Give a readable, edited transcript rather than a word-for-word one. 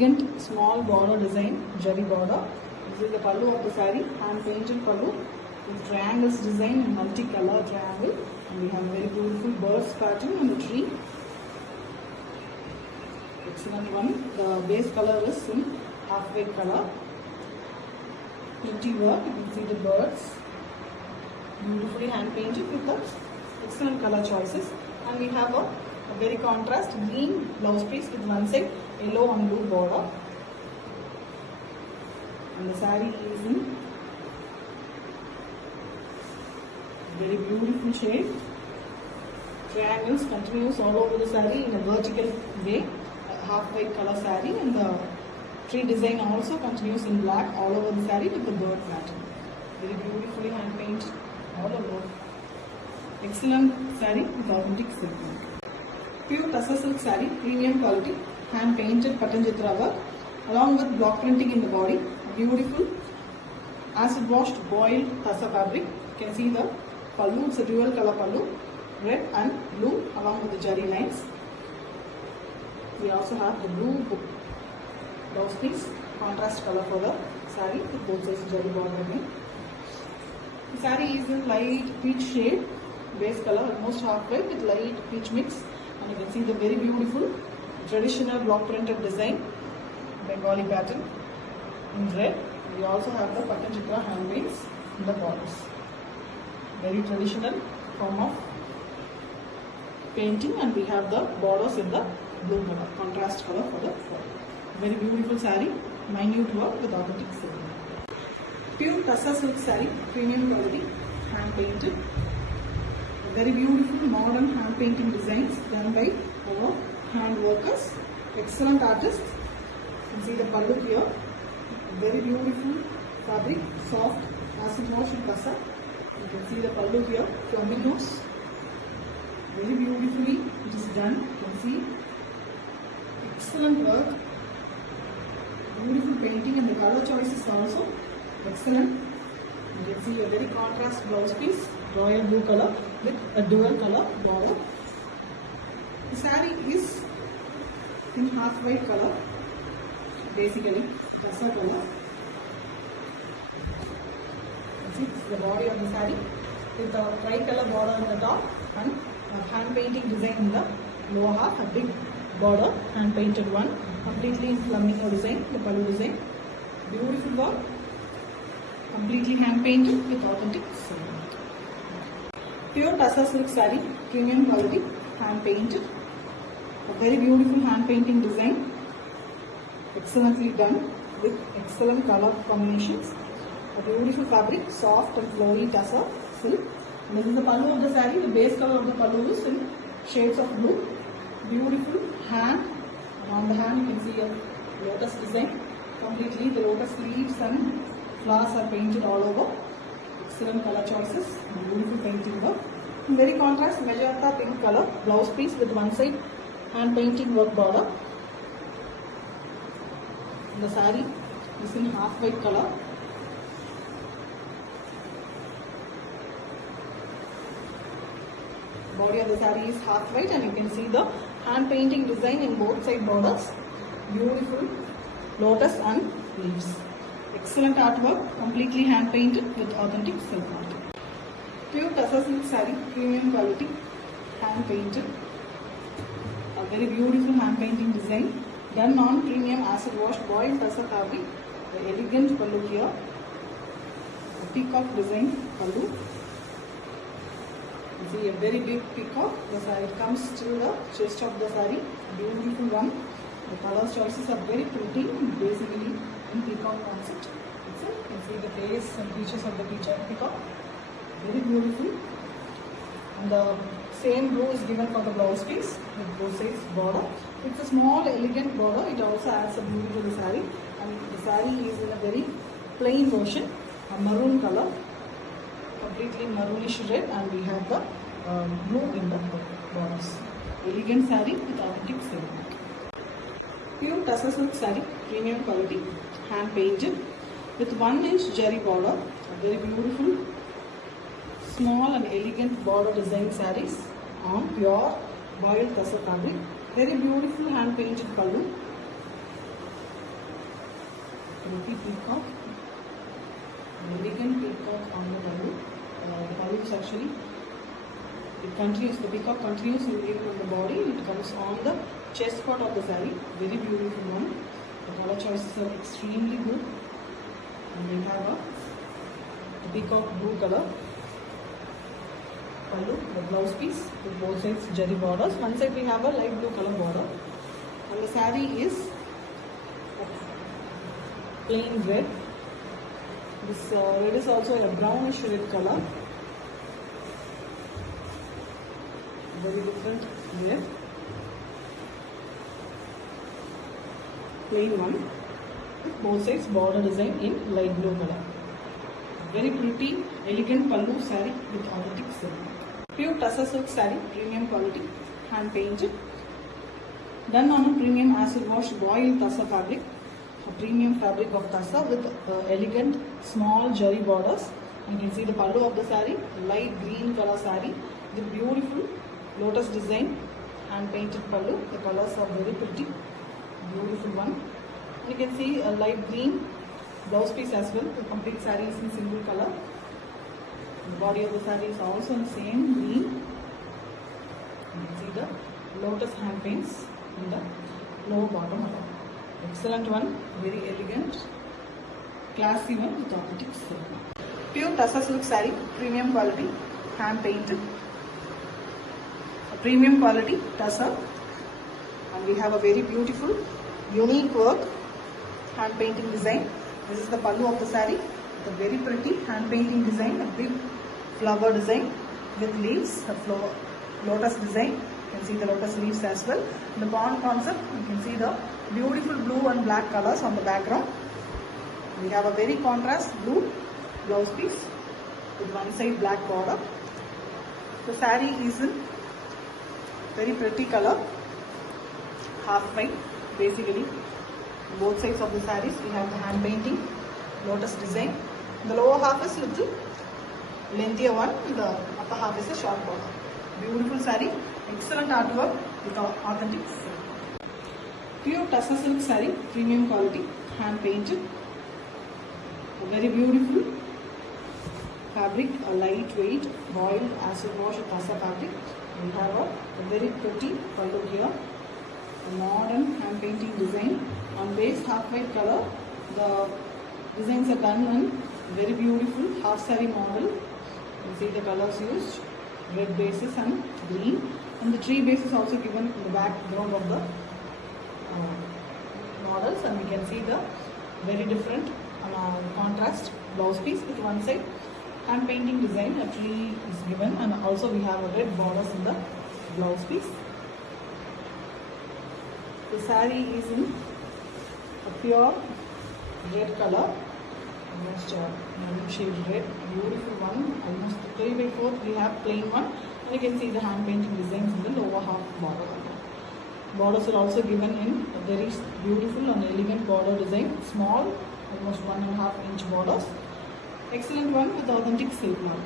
elegant small border design, jari border. This is the pallu of the saree, hand painted pallu with triangles design in multi-color triangle, and we have very beautiful birds pattern on the tree. Excellent one. The base color is in half-white color. Pretty work. You can see the birds beautifully hand painted with the excellent color choices, and we have a very contrast green blouse piece with one side yellow and blue border, and the saree is in very beautiful shade. Triangles continues all over the saree in a vertical way, half white color saree, and the tree design also continues in black all over the saree with the bird pattern. Very beautifully hand painted all over. Excellent saree with authentic silk work. Pure tussar silk saree, premium quality, hand painted Patanjitra work along with block printing in the body. Beautiful acid washed boiled tussar fabric. You can see the pallu, it's a dual color pallu, red and blue along with the jari lines. We also have the blue blouse piece, contrast color for the saree with both sides jari border again. The saree is in light peach shade, base color almost half white with light peach mix, and you can see the very beautiful traditional block printed design, Bengali pattern in red. We also have the Patanjitra hand paints in the borders. Very traditional form of painting, and we have the borders in the blue color, contrast color for the border. Very beautiful saree, minute work with authentic silk. Pure tussar silk saree, premium quality, hand painted. Very beautiful modern hand painting designs done by our hand workers, excellent artists. You can see the pallu here. Very beautiful fabric, soft acid wash and tussar. You can see the pallu here, flamingos. Very beautifully it is done. You can see excellent work, beautiful painting, and the color choices also excellent. You can see a very contrast blouse piece, royal blue color with a dual color border. The saree is in half white color, basically tussar color. This is the body of the saree with a tri-color border on the top and a hand painting design in the lower half, a big border, hand painted one, completely in flamingo design, the pallu design. Beautiful work, completely hand painted with authentic silk. Pure tussar silk saree, premium quality, hand painted. A very beautiful hand painting design, excellently done with excellent color combinations. A beautiful fabric, soft and flowy tussar silk. And this is the pallu of the saree. The base color of the pallu is in shades of blue. Beautiful hand. On the hand you can see a lotus design. Completely the lotus leaves and flowers are painted all over. Excellent color choices. Beautiful painting work. Very contrast magenta pink color blouse piece with one side hand painting work border. The saree is in half white color. Body of the saree is half white, and you can see the hand painting design in both side borders. Beautiful lotus and leaves. Excellent artwork, completely hand painted with authentic silk work. Pure tussar silk saree, premium quality, hand painted. A very beautiful hand painting design done on premium acid wash boiled tussar fabric. The elegant pallu here, a peacock design pallu. You see a very big peacock. The saree comes to the chest of the saree. Beautiful one. The color choices are very pretty, basically in peacock concept. You can see the face and features of the peacock. Very beautiful. And the same blue is given for the blouse piece with both sides border. It's a small elegant border. It also adds a beauty to the saree. And the saree is in a very plain version, a maroon color, completely maroonish red, and we have the blue in the borders. Elegant saree with authentic silk. Pure tussar silk saree, premium quality, hand painted with 1 inch jari border. A very beautiful, small and elegant border design sarees on pure boiled tussar fabric. Very beautiful hand painted pallu. Pretty peacock. Elegant peacock on the pallu. The pallu is actually, it continues, the peacock continues even on the body. It comes on the chest part of the saree. Very beautiful one. The color choices are extremely good. And we have a peacock blue color pallu, the blouse piece with both sides jerry borders. One side we have a light blue color border, and the saree is plain red. This red is also a brownish red color, very different red. Plain one with both sides border design in light blue color. Very pretty, elegant pallu saree with authentic silk. Pure tussar silk saree, premium quality, hand painted. Done on a premium acid wash boiled tussar fabric, a premium fabric of tussar with elegant small jerry borders. You can see the pallu of the saree, light green color saree with beautiful lotus design, hand painted pallu. The colors are very pretty, beautiful one. You can see a light green blouse piece as well. The complete saree is in single color. The body of the saree is also in same green. You can see the lotus hand paints in the lower bottom. Excellent one, very elegant, classy one with authentic silk. Pure tussar silk saree, premium quality, hand painted. A premium quality tussar, and we have a very beautiful, unique work, hand painting design. This is the pallu of the saree, the very pretty hand painting design, a big flower design with leaves, the lotus design. You can see the lotus leaves as well. The bond concept, you can see the beautiful blue and black colors on the background. We have a very contrast blue blouse piece with one side black border. The saree is in very pretty color, half white basically. Both sides of the sarees we have the hand painting, lotus design. The lower half is little lengthier one, the upper half is a short border. Beautiful saree, excellent artwork with authentic silk. Pure tussar silk saree, premium quality, hand painted. A very beautiful fabric, a lightweight boiled acid wash tussar fabric. We have a very pretty pallu here, a modern hand painting design on base half white color. The designs are done on very beautiful half saree model. You see the colors used, red bases and green, and the tree base is also given in the background of the models, and we can see the very different contrast blouse piece with one side hand painting design, a tree is given, and also we have a red borders in the blouse piece. The saree is in a pure red color, almost maroon shade red, beautiful one, almost 3/4 we have plain one, and you can see the hand painting designs in the lower half border. Borders are also given in a very beautiful and elegant border design, small, almost 1.5 inch borders. Excellent one with authentic silk mark.